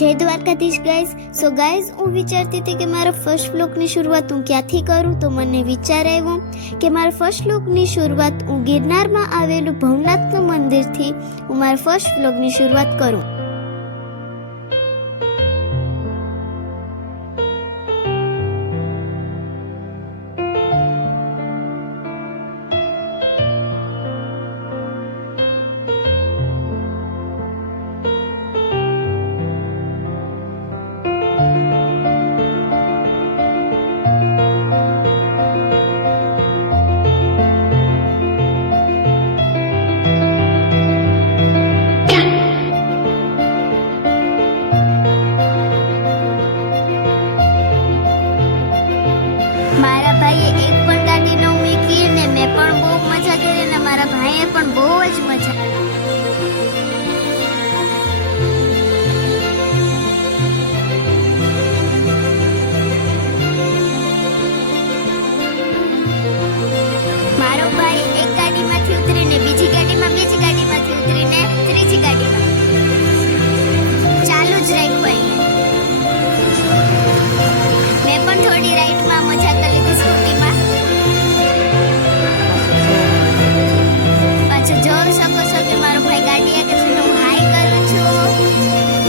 જય Dwarkadhish guys. So guys, હું વિચારતી હતી કે મારા ફર્સ્ટ વ્લોગની શરૂઆત હું ક્યાંથી કરું, તો મને વિચાર આવ્યો કે મારા ફર્સ્ટ વ્લોગની શરૂઆત હું ગિરનારમાં આવેલું ભવનાથનું મંદિરથી હું મારા ફર્સ્ટ વ્લોગની શરૂઆત કરું. મારા ભાઈએ એક પણ ગાડી ન મૂકી ને મેં પણ બહુ મજા કરી ને મારા ભાઈએ પણ બહુ જ મજા. મારો ભાઈ એક ગાડીમાંથી ઉતરીને બીજી ગાડીમાં, બીજી ગાડીમાંથી ઉતરીને ત્રીજી ગાડીમાં ચાલુ જ રાખ્યું. મેં પણ થોડી રાઈડમાં મજા કરી લીધી સ્કૂટીમાં. પાછળ જોઈ શકો છો કે મારો ભાઈ ગાડી આગળ છે, હું હાઈ કરું છું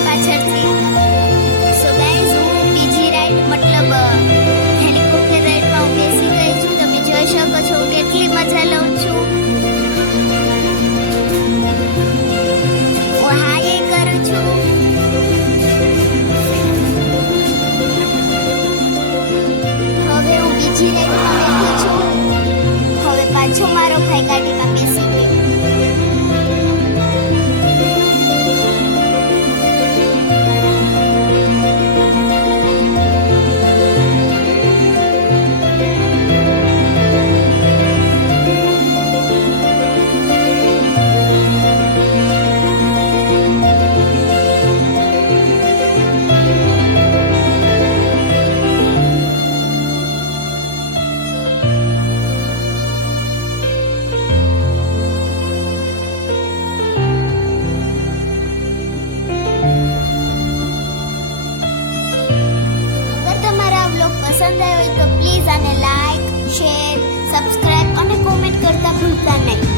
પાછળથી. સો ગાઈઝ, હું બીજી રાઈડ મતલબ હેલિકોપ્ટર રાઈડમાં હું બેસી ગઈ છું. તમે જોઈ શકો છો કેટલી મજા લઉં છું. હું હાઈ કરું છું. હવે હું બીજી રાઈડમાં બેઠી છું. હવે પાછો મારો ભાઈ ગાડીમાં બેસી ગયો. પસંદ આવ્યો તો પ્લીઝ આને લાઈક, શેર, સબસ્ક્રાઇબ અને કોમેન્ટ કરતા ભૂલતા નહીં.